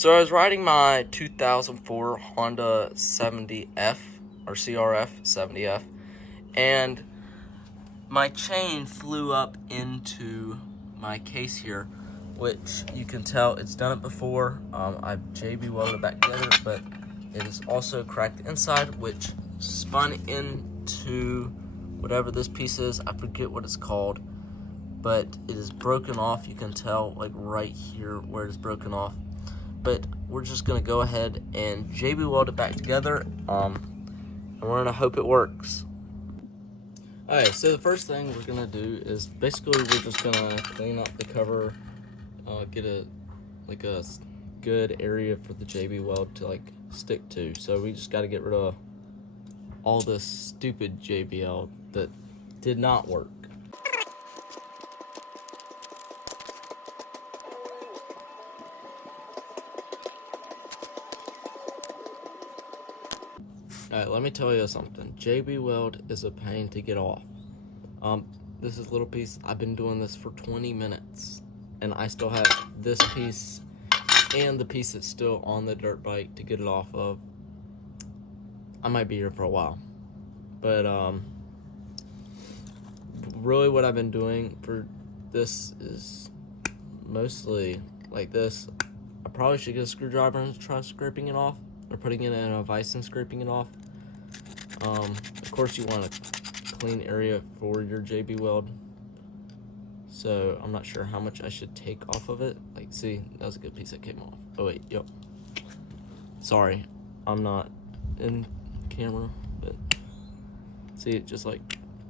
So I was riding my 2004 Honda 70F or CRF 70F, and my chain flew up into my case here, which you can tell it's done it before. I've JB welded it back together, but it is also cracked inside, which spun into whatever this piece is. I forget what it's called, but it is broken off. You can tell like right here where it is broken off. But we're just gonna go ahead and JB weld it back together, and we're gonna hope it works. Alright, so the first thing we're gonna do is basically we're just gonna clean up the cover, get a good area for the JB weld to like stick to. So we just got to get rid of all this stupid JBL that did not work. Alright, let me tell you something. JB weld is a pain to get off. This is a little piece. I've been doing this for 20 minutes, and I still have this piece and the piece that's still on the dirt bike to get it off of. I might be here for a while, but really what I've been doing for this is mostly like this. I probably should get a screwdriver and try scraping it off, or putting it in a vise and scraping it off. Of course you want a clean area for your JB weld, so I'm not sure how much I should take off of it. Like, see, that was a good piece that came off. Oh wait, yep. Sorry, I'm not in camera, but see, it just like,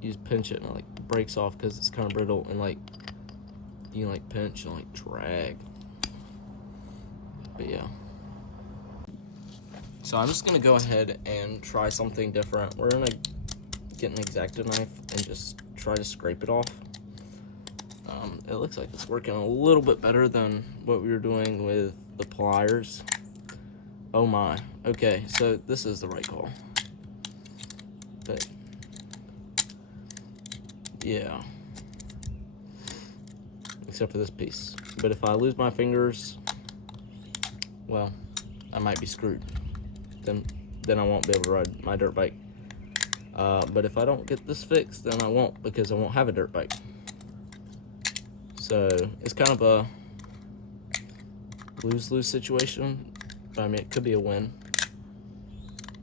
you just pinch it and it like breaks off because it's kind of brittle, and like you can like pinch and like drag. But yeah. So I'm just gonna go ahead and try something different. We're gonna get an X-Acto knife and just try to scrape it off. It looks like it's working a little bit better than what we were doing with the pliers. Oh my. Okay, so this is the right call. But yeah. Except for this piece. But if I lose my fingers, well, I might be screwed. Then I won't be able to ride my dirt bike. But if I don't get this fixed, then I won't, because I won't have a dirt bike. So it's kind of a lose-lose situation. But I mean, it could be a win.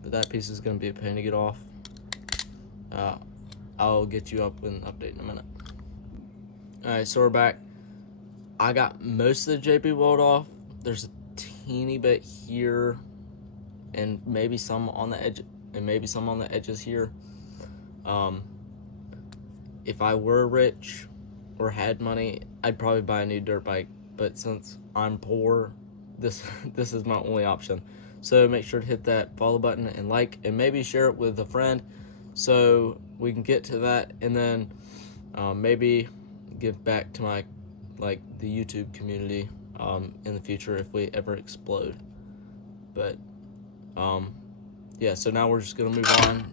But that piece is going to be a pain to get off. I'll get you up with an update in a minute. Alright, so we're back. I got most of the JB weld off. There's a teeny bit here, and maybe some on the edge, and maybe some on the edges here. If I were rich or had money, I'd probably buy a new dirt bike, but since I'm poor, this is my only option. So make sure to hit that follow button and like, and maybe share it with a friend so we can get to that, and then maybe give back to my the YouTube community in the future if we ever explode. But yeah, so now we're just gonna move on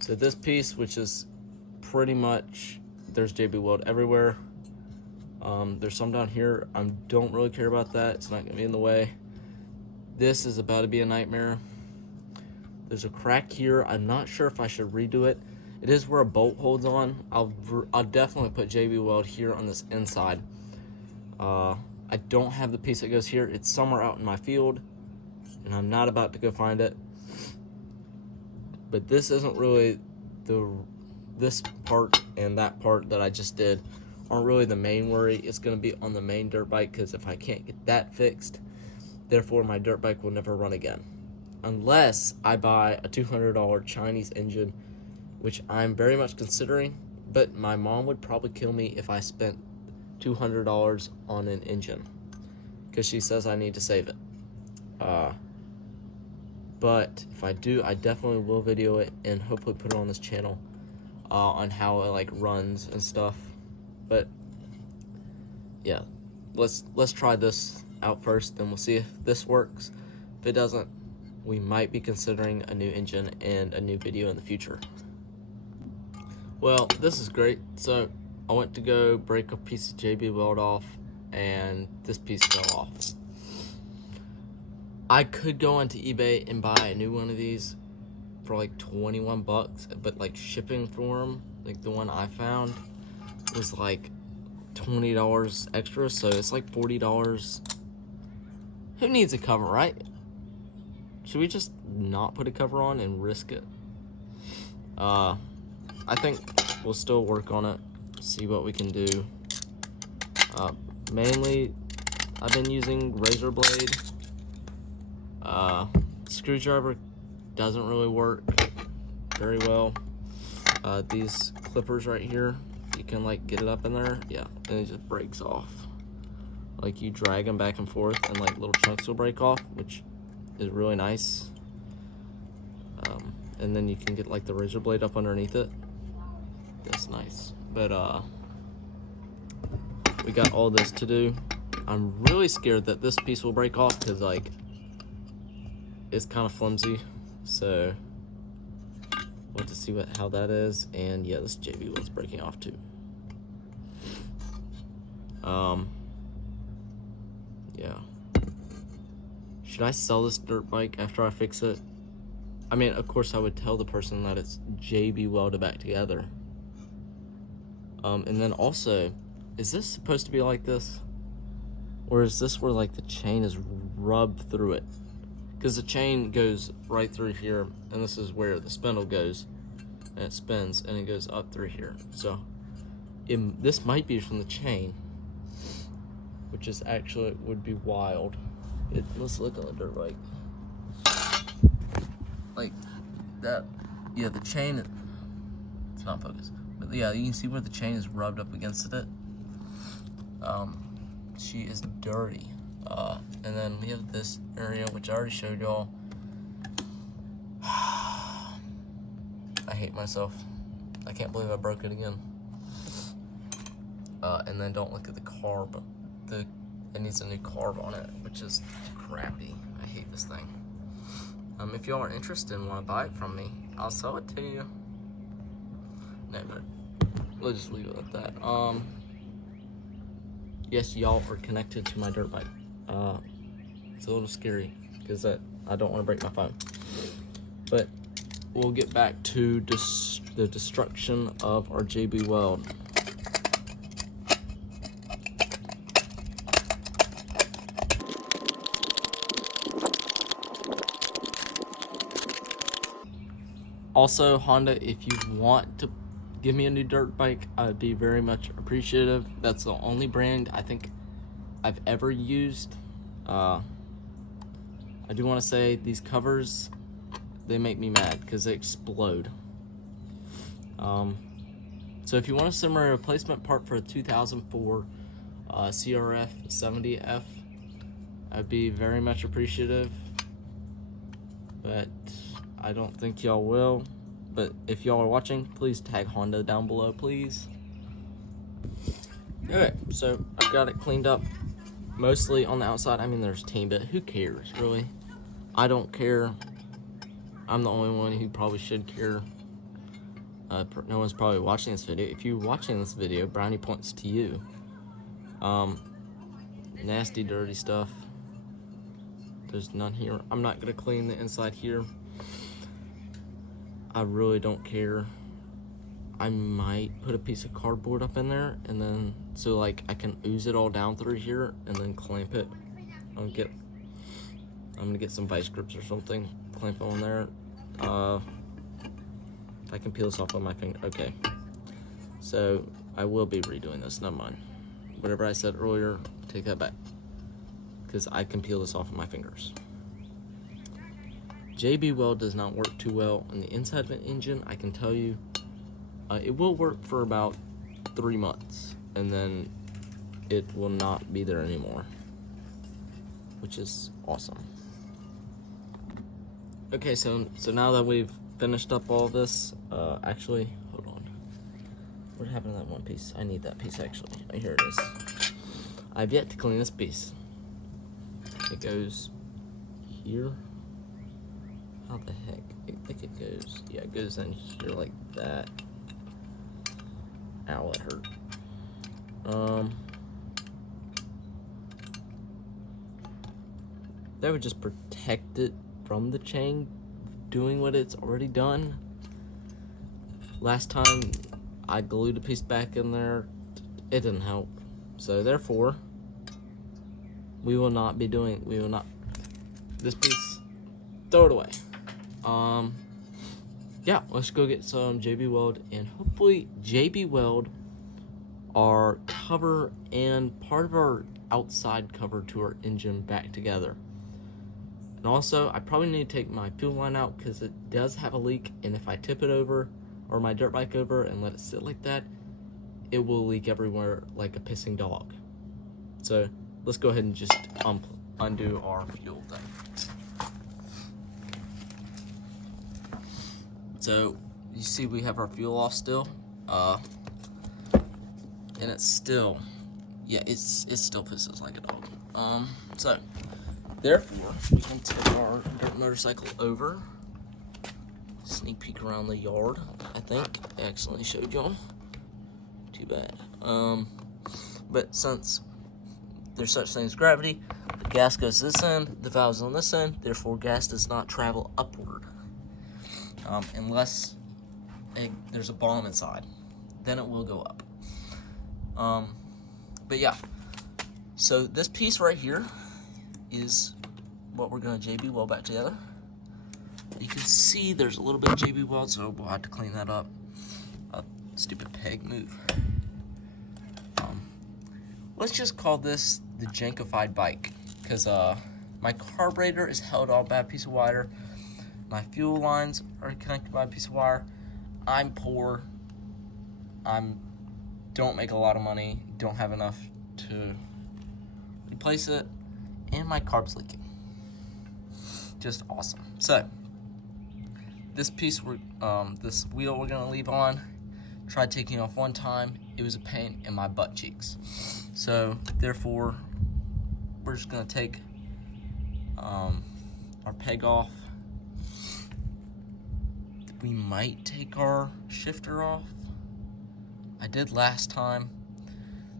to this piece, which is pretty much, there's JB weld everywhere. There's some down here. I don't really care about that. It's not gonna be in the way. This is about to be a nightmare. There's a crack here. I'm not sure if I should redo it. It is where a bolt holds on. I'll definitely put JB weld here on this inside. I don't have the piece that goes here. It's somewhere out in my field, and I'm not about to go find it. But this isn't really this part and that part that I just did aren't really the main worry. It's going to be on the main dirt bike, because if I can't get that fixed, therefore my dirt bike will never run again. Unless I buy a $200 Chinese engine, which I'm very much considering, but my mom would probably kill me if I spent $200 on an engine, because she says I need to save it. But if I do, I definitely will video it and hopefully put it on this channel on how it like runs and stuff. But yeah, let's try this out first, then we'll see if this works. If it doesn't, we might be considering a new engine and a new video in the future. Well, this is great. So I went to go break a piece of JB weld off, and this piece fell off. I could go onto eBay and buy a new one of these for like 21 bucks, but like shipping for them, like the one I found, was like $20 extra, so it's like $40. Who needs a cover, right? Should we just not put a cover on and risk it? I think we'll still work on it, see what we can do. Mainly, I've been using razor blade. Screwdriver doesn't really work very well. These clippers right here, you can like get it up in there, yeah, and it just breaks off. Like you drag them back and forth and like little chunks will break off, which is really nice. And then you can get like the razor blade up underneath it. That's nice. But we got all this to do. I'm really scared that this piece will break off because like it's kind of flimsy. So want to see how that is. And yeah, this JB wheel's breaking off too. Yeah. Should I sell this dirt bike after I fix it? I mean, of course I would tell the person that it's JB welded back together. And then also, is this supposed to be like this? Or is this where like the chain is rubbed through it? Because the chain goes right through here, and this is where the spindle goes, and it spins, and it goes up through here. So, this might be from the chain, which is actually, would be wild. Let's look on the dirt bike. Like that, yeah, the chain, it's not focused, but yeah, you can see where the chain is rubbed up against it. She is dirty. And then we have this area, which I already showed y'all. I hate myself. I can't believe I broke it again. And then don't look at the carb. It needs a new carb on it, which is crappy. I hate this thing. If y'all are interested and want to buy it from me, I'll sell it to you. No, but we'll just leave it at that. Yes, y'all are connected to my dirt bike. It's a little scary because I don't want to break my phone. But we'll get back to the destruction of our JB weld. Also, Honda, if you want to give me a new dirt bike, I'd be very much appreciative. That's the only brand I think I've ever used. I do want to say these covers, they make me mad because they explode. So if you want to send me a replacement part for a 2004 CRF 70F, I'd be very much appreciative. But I don't think y'all will. But if y'all are watching, please tag Honda down below, please. Okay, so I've got it cleaned up mostly on the outside. I mean, there's team, but who cares, really? I don't care. I'm the only one who probably should care. No one's probably watching this video. If you're watching this video, brownie points to you. Nasty, dirty stuff. There's none here. I'm not gonna clean the inside here. I really don't care. I might put a piece of cardboard up in there, and then so like I can ooze it all down through here and then clamp it. I'm gonna get some vice grips or something, clamp it on there. If I can peel this off on my finger. Okay, so I will be redoing this. Never mind. Whatever I said earlier, take that back, because I can peel this off of my fingers. JB weld does not work too well on the inside of an engine. I can tell you, it will work for about 3 months, and then it will not be there anymore, which is awesome. Okay, so now that we've finished up all this, actually, hold on. What happened to that one piece? I need that piece, actually. Oh, here it is. I've yet to clean this piece. It goes here. How the heck? I think it goes, yeah, it goes in here like that. Ow, it hurt. that would just protect it from the chain doing what it's already done. Last time I glued a piece back in there, it didn't help. So therefore, we will not, this piece, throw it away. Yeah, let's go get some JB Weld, and hopefully JB Weld our cover and part of our outside cover to our engine back together. And also, I probably need to take my fuel line out because it does have a leak, and if I tip it over, or my dirt bike over, and let it sit like that, it will leak everywhere like a pissing dog. So let's go ahead and just undo our fuel thing. So you see we have our fuel off still, and it's still, yeah, it still pisses like a dog. So therefore, we can take our dirt motorcycle over, sneak peek around the yard. I think I accidentally showed y'all. Too bad. But since there's such thing as gravity, the gas goes to this end, the valve's on this end, therefore gas does not travel upward. Unless there's a bomb inside, then it will go up. But yeah, so this piece right here is what we're gonna JB weld back together. You can see there's a little bit of JB weld, so we'll have to clean that up. Stupid peg move. Let's just call this the jankified bike, because my carburetor is held on by a piece of wire. My fuel lines are connected by a piece of wire. I'm poor. Don't make a lot of money. Don't have enough to replace it, and my carb's leaking. Just awesome. So this piece, this wheel we're gonna leave on. Tried taking it off one time. It was a pain in my butt cheeks. So therefore, we're just gonna take our peg off. We might take our shifter off. I did last time.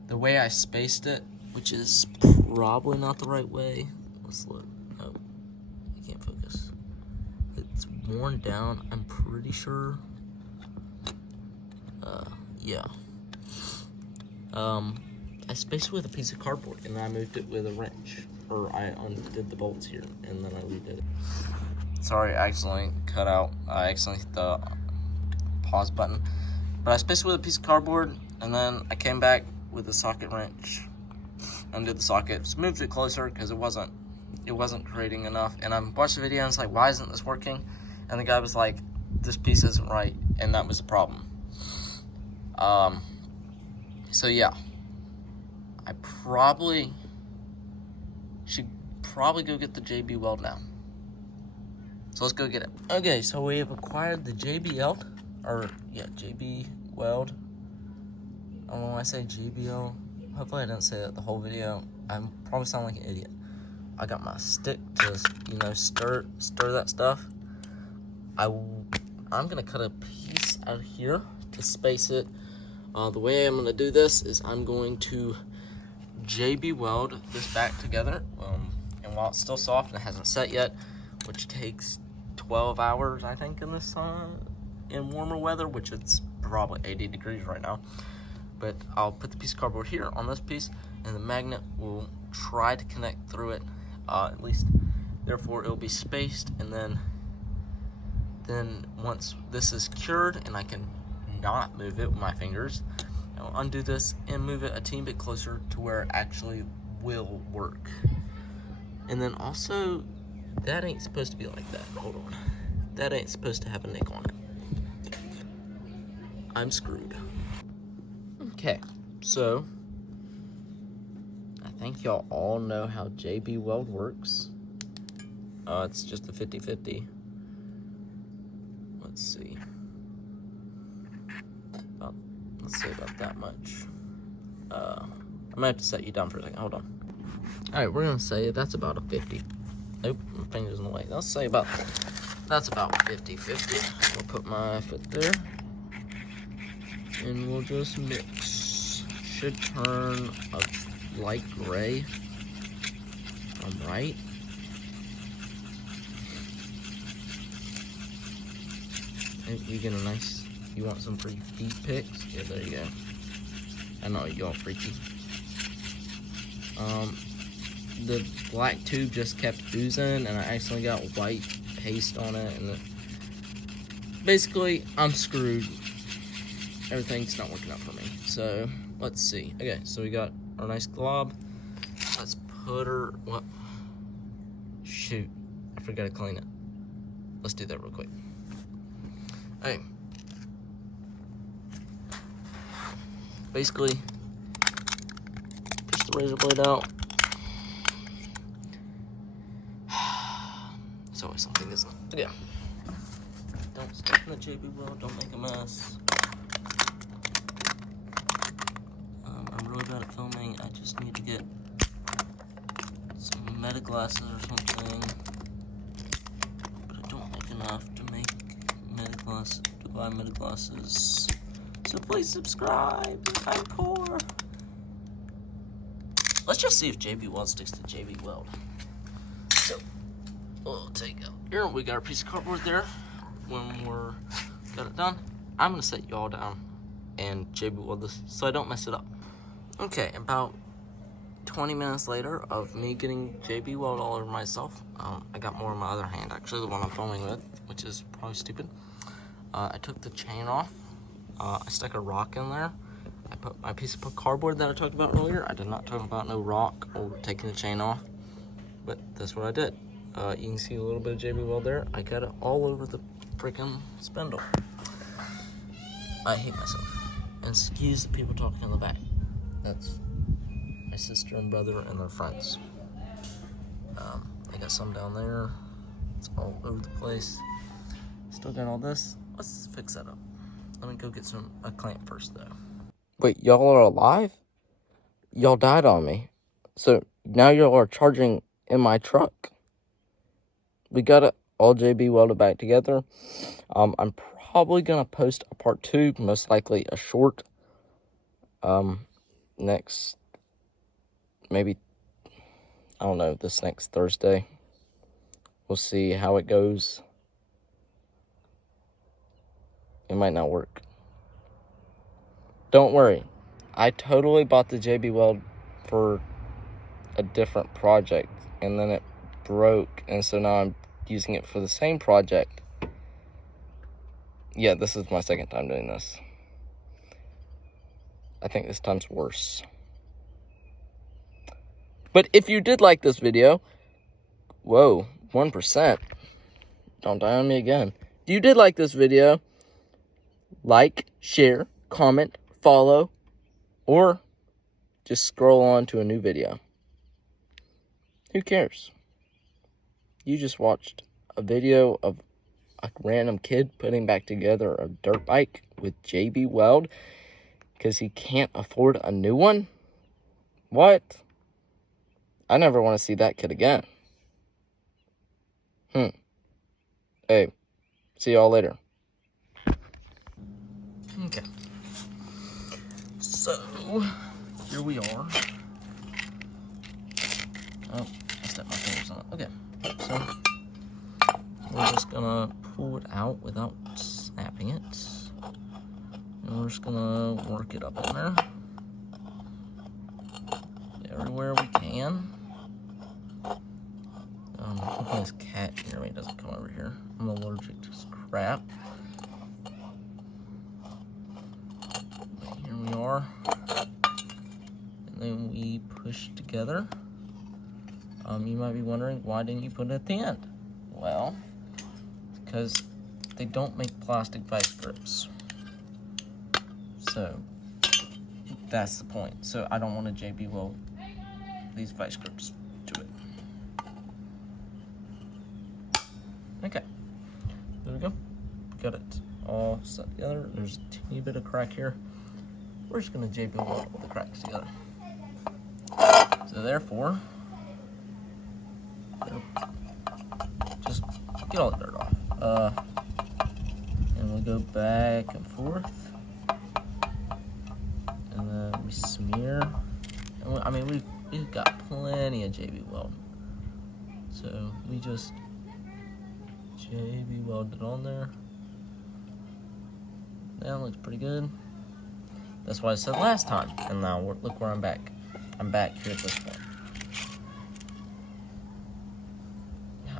The way I spaced it, which is probably not the right way. Let's look. Oh, I can't focus. It's worn down, I'm pretty sure. Yeah. I spaced it with a piece of cardboard, and then I moved it with a wrench. Or I undid the bolts here, and then I redid it. Sorry, I accidentally cut out. I accidentally hit the pause button. But I spaced it with a piece of cardboard, and then I came back with a socket wrench, undid the sockets, moved it closer because it wasn't creating enough. And I watched the video and it's like, why isn't this working? And the guy was like, this piece isn't right, and that was the problem. So yeah, I should probably go get the JB Weld now. So let's go get it. Okay, so we have acquired the JB Weld, JB Weld. I don't know why I say JBL. Hopefully I didn't say that the whole video. I'm probably sound like an idiot. I got my stick to, stir that stuff. I'm gonna cut a piece out here to space it. The way I'm gonna do this is I'm going to JB Weld this back together. And while it's still soft and it hasn't set yet, which takes 12 hours, I think, in the sun, in warmer weather, which it's probably 80 degrees right now. But I'll put the piece of cardboard here on this piece, and the magnet will try to connect through it, at least. Therefore, it'll be spaced, and then once this is cured and I can not move it with my fingers, I'll undo this and move it a teeny bit closer to where it actually will work. And then also, that ain't supposed to be like that. Hold on. That ain't supposed to have a nick on it. I'm screwed. Okay, so I think y'all all know how JB Weld works. It's just a 50-50. Let's see. Let's say about that much. I'm gonna have to set you down for a second. Hold on. All right, we're gonna say that's about a 50. Nope, my finger's in the way. Let's say that's about 50-50. We'll put my foot there, and we'll just mix. Should turn a light gray. I'm right. You get a nice, you want some free feet pics? Yeah, there you go. I know, you all freaky. The black tube just kept oozing, and I accidentally got white paste on it, and basically, I'm screwed. Everything's not working out for me. So, let's see. Okay, so we got our nice glob. Let's put her, what? Shoot, I forgot to clean it. Let's do that real quick. Hey. Basically, push the razor blade out. It's always something, isn't it? Yeah. Don't step in the JB Weld, don't make a mess. I'm really bad at filming. I just need to get some meta glasses or something. But I don't make enough to make to buy meta glasses. So please subscribe. I'm poor. Let's just see if JB Weld sticks to JB Weld. So we'll take out here. We got our piece of cardboard there. When we're got it done, I'm gonna set you all down and JB Weld this so I don't mess it up. Okay, about 20 minutes later of me getting JB Weld all over myself, I got more in my other hand, actually, the one I'm filming with, which is probably stupid. I took the chain off. I stuck a rock in there. I put my piece of cardboard that I talked about earlier. I did not talk about no rock or taking the chain off, but that's what I did. You can see a little bit of JB Weld there. I got it all over the freaking spindle. I hate myself. And excuse the people talking in the back. That's my sister and brother and their friends. I got some down there. It's all over the place. Still got all this. Let's fix that up. Let me go get a clamp first, though. Wait, y'all are alive? Y'all died on me. So now y'all are charging in my truck. We got it all JB welded back together. I'm probably gonna post a part 2, most likely a short. Next, maybe, I don't know, this next Thursday. We'll see how it goes. It might not work. Don't worry. I totally bought the JB Weld for a different project, and then it broke, and so now I'm using it for the same project. Yeah, this is my second time doing this. I think this time's worse. But if you did like this video, whoa, 1%. Don't die on me again. If you did like this video, like, share, comment, follow, or just scroll on to a new video. Who cares? You just watched a video of a random kid putting back together a dirt bike with JB Weld because he can't afford a new one? What? I never want to see that kid again. Hey, see y'all later. Okay. So, here we are. Oh, I stepped my fingers on it. Okay, so we're just gonna pull it out without snapping it. And we're just gonna work it up in there. Everywhere we can. Hoping this cat near me doesn't come over here. I'm allergic to this crap. But here we are. And then we push together. You might be wondering, why didn't you put it at the end? Well, because they don't make plastic vice grips. So, that's the point. So, I don't want to JB Weld these vice grips to it. Okay, there we go. Got it all set together. There's a teeny bit of crack here. We're just gonna JB Weld all the cracks together. So therefore, just get all the dirt off. And we go back and forth, and then we smear. And I mean, we've got plenty of JB Weld, so we just JB Weld it on there. That looks pretty good. That's what I said last time. And now look where I'm back. I'm back here at this point.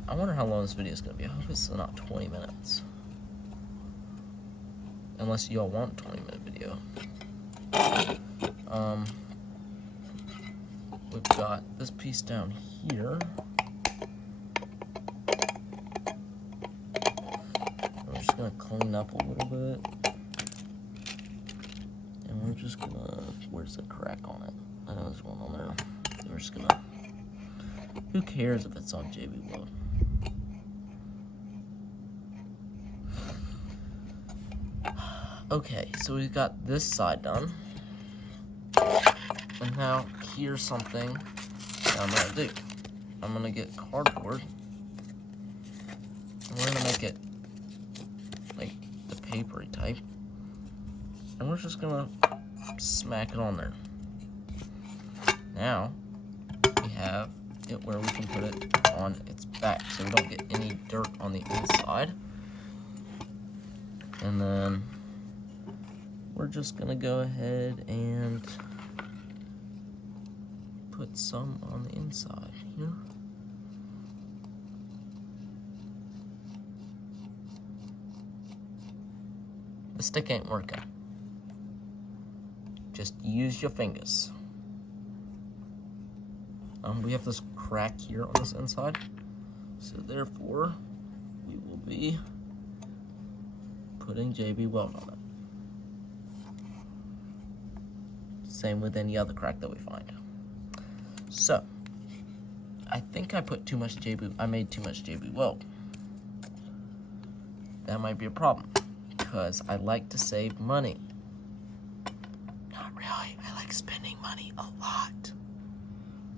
I wonder how long this video is going to be. I hope it's not 20 minutes. Unless y'all want a 20-minute video. We've got this piece down here. We're just going to clean up a little bit. And we're just going to... Where's the crack on it? I know there's one on there. We're just going to... Who cares if it's on JB Weld? Okay, so we've got this side done. And now, here's something that I'm gonna do. I'm gonna get cardboard. And we're gonna make it like the papery type. And we're just gonna smack it on there. Now, we have it where we can put it on its back so we don't get any dirt on the inside. And then we're just gonna go ahead and put some on the inside here. The stick ain't working. Just use your fingers. We have this crack here on this inside, so therefore we will be putting JB Weld on it. Same with any other crack that we find. So, I think I put too much I made too much JB Weld. That might be a problem, because I like to save money. Not really, I like spending money a lot.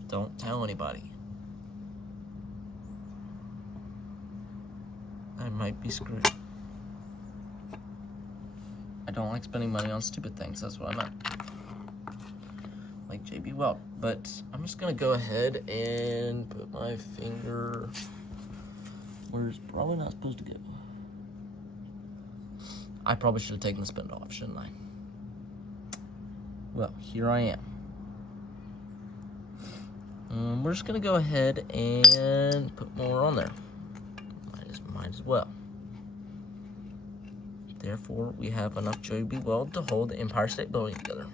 Don't tell anybody. I might be screwed. I don't like spending money on stupid things, that's what I meant. Like JB Weld, but I'm just gonna go ahead and put my finger where it's probably not supposed to go. I probably should have taken the spindle off, shouldn't I? Well, here I am. We're just gonna go ahead and put more on there. Might as well. Therefore, we have enough JB Weld to hold the Empire State Building together.